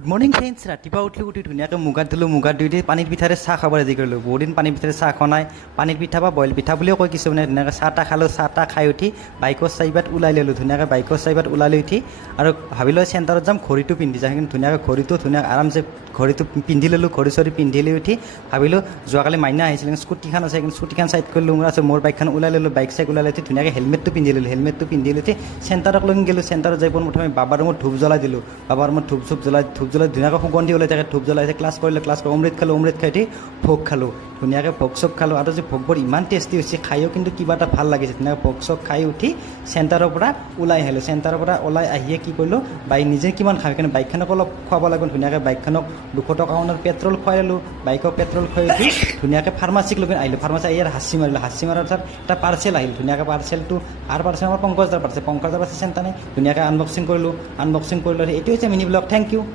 Morning friends, ৰাতিপুৱা উঠি ধুনীয়াকৈ মুগাত ধুলোঁ, মুগাত ধুই দি পানীৰ পিঠাৰে চাহ খাব ৰেডি কৰিলোঁ। বহুদিন পানীৰ পিঠাৰে চাহ খোৱা নাই। পানীৰ পিঠা বা বইল পিঠা বুলিও কয় কিছুমানে। ধুনীয়াকৈ চাহ তাহ খালোঁ, চাহ তাহ খাই উঠি বাইকৰ চাৰিবাত ওলাই ল'লোঁ। ধুনীয়াকৈ বাইকৰ চাৰিবাত ওলাই লৈ উঠি আৰু ভাবিলোঁ চেণ্টাৰত যাম, ঘড়ীটো পিন্ধি যাম। কিন্তু ধুনীয়াকৈ ঘড়ীটো আৰামছে ঘড়ীটো পিন্ধি ল'লোঁ। ঘড়ী চড়ী পিন্ধি লৈ উঠি ভাবিলোঁ যোৱাকালি মাইনা আহিছিলে, স্কুটিখন আছে, কিন্তু স্কুটিখন চাইড কৰি ল'লোঁ। মোৰ বাইকখন ওলাই ল'লোঁ। বাইক চাইক ওলাই লৈ উঠি ধুনীয়াকৈ হেলমেটটো পিন্ধি ল'লোঁ। হেলমেটটো পিন্ধি লৈ উঠি চেণ্টাৰক লৈ গ'লোঁ। চেণ্টাৰত যাই প্ৰথমে বাবাৰ ৰুমত ধূপ জ্বলাই দিলোঁ। বাবাৰ ৰুমত ধূপ জ্বলাই ধুনীয়াকৈ সুগন্ধি ওলাই থাকে। ধূপ জ্বলাই ক্লাছ কৰিলোঁ। ক্লাছ কৰি অমৃত খালোঁ। অমৃত খাই উঠি ভোগ খালোঁ। ধুনীয়াকৈ ভোগ চোগ খালোঁ। আৰু যে ভোগবোৰ ইমান টেষ্টি হৈছে, খায়ো কিন্তু কিবা এটা ভাল লাগিছে। ধুনীয়াকৈ ভোগ চোগ খাই উঠি চেণ্টাৰৰ পৰা ওলাই আহিলোঁ। চেণ্টাৰৰ পৰা ওলাই আহিয়ে কি কৰিলোঁ, নিজে কিমান খাওঁ, কিন্তু বাইকখনক অলপ খুৱাব লাগিব। ধুনীয়াকৈ বাইকখনক 200 টকা মানৰ পেট্ৰল খুৱাই ল'লোঁ। বাইকক পেট্ৰল খুৱাই উঠি ধুনীয়াকৈ ফাৰ্মাচীক লৈ আহিলোঁ। ফাৰ্মাচী আহি হাঁচি মাৰিলোঁ। হাঁচি মাৰাৰ পিছত এটা পাৰ্চেল আহিল। ধুনীয়াকৈ পাৰ্চেলটো পাৰ্চেল আমাৰ পংকজদাৰ পাৰ্চেল। পংকজদাৰ পাৰ্চেল চেণ্টাৰ নাই। ধুনীয়াকৈ আনবক্সিং কৰিলোঁ। আনবক্সিং কৰি লৈ এইটো হৈছে মিনি ব্লগ। Thank U.